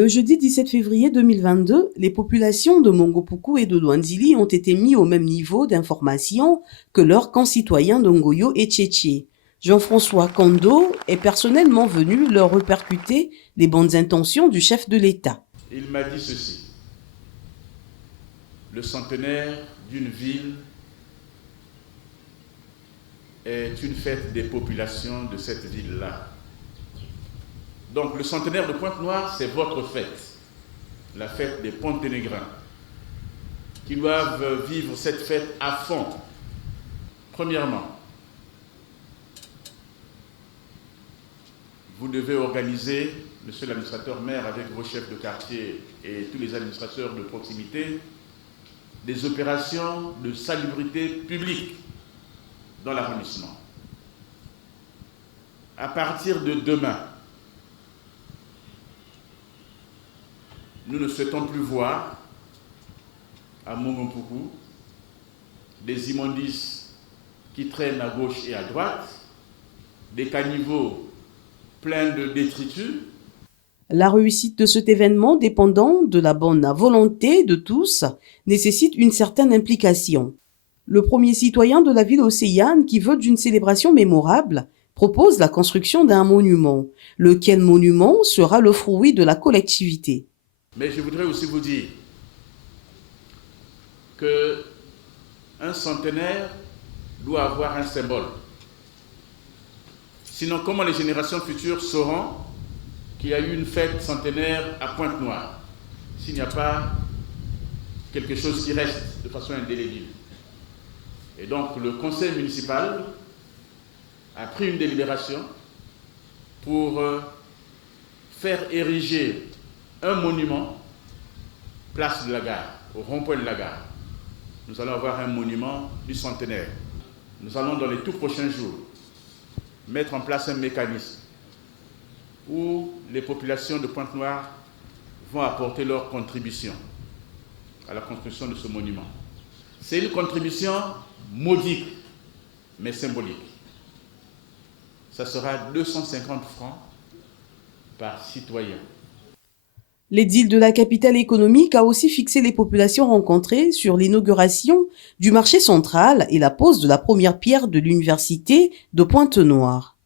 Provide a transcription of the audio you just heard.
Le jeudi 17 février 2022, les populations de Mongopuku et de Douanzili ont été mis au même niveau d'information que leurs concitoyens d'Ongoyo et Tchétché. Jean-François Kondo est personnellement venu leur répercuter les bonnes intentions du chef de l'État. Il m'a dit ceci: le centenaire d'une ville est une fête des populations de cette ville-là. Donc le centenaire de Pointe-Noire, c'est votre fête, la fête des Ponténégrins, qui doivent vivre cette fête à fond. Premièrement, vous devez organiser, monsieur l'administrateur maire, avec vos chefs de quartier et tous les administrateurs de proximité, des opérations de salubrité publique dans l'arrondissement. À partir de demain, nous ne souhaitons plus voir à Mongopuku des immondices qui traînent à gauche et à droite, des caniveaux pleins de détritus. La réussite de cet événement, dépendant de la bonne volonté de tous, nécessite une certaine implication. Le premier citoyen de la ville océane qui veut d'une célébration mémorable propose la construction d'un monument, lequel monument sera le fruit de la collectivité. Mais je voudrais aussi vous dire qu'un centenaire doit avoir un symbole. Sinon, comment les générations futures sauront qu'il y a eu une fête centenaire à Pointe-Noire s'il n'y a pas quelque chose qui reste de façon indélébile? Et donc, le conseil municipal a pris une délibération pour faire ériger un monument, place de la gare, au rond-point de la gare. Nous allons avoir un monument du centenaire. Nous allons dans les tout prochains jours mettre en place un mécanisme où les populations de Pointe-Noire vont apporter leur contribution à la construction de ce monument. C'est une contribution modique, mais symbolique. Ça sera 250 francs par citoyen. L'édile de la capitale économique a aussi fixé les populations rencontrées sur l'inauguration du marché central et la pose de la première pierre de l'université de Pointe-Noire.